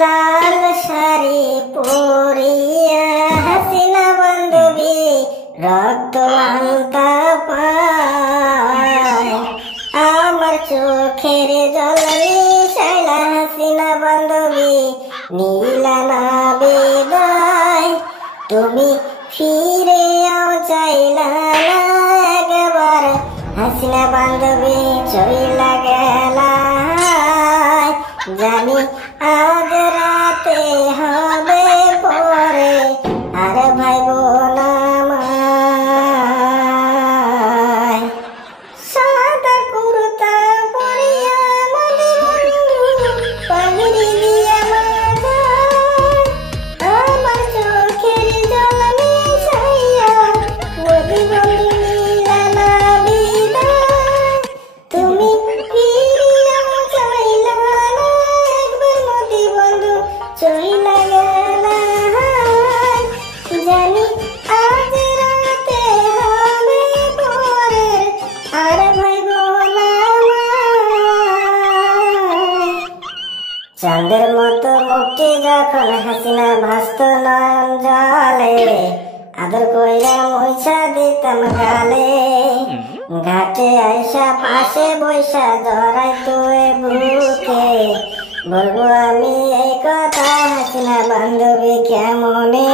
লাল শাড়ি পরিয়া হাসিনা বান্ধবী রক্ত আনতা পায়। আমার চোখের জল মিশাইলা হাসিনা বান্ধবী নীলা না বিদায়। তুমি ফিরেও চাইলা না একবার হাসিনা বান্ধবী চইলা গেলা। জানি আজ রাতে হবে পরে আর ভাইব না আমায়। সাদা কুর্তা পরিয়া মনে বন্ধু পাগড়ি দিয়া মাথায়। আমার চোখের জল মিশাইয়া নদী বন্ধু নীলা না বিদায়। তুমি ফিরিয়াও চাইলা না একবার নদী বন্ধু চইলা গেলা। জানি আজ রাতে হবে পরে আর ভাইব না আমায়। চাঁদের মতো মুক্তি যখন হাসিনা ভাসত নয়ন জলে, আদর কইরা মুইছা দিতাম গালে। ঘাটে আইসা পাশে বৈশা জড়াই তুই বুকে, বলবো আমি এই কথা হাসিনা বান্ধবী কেমনে।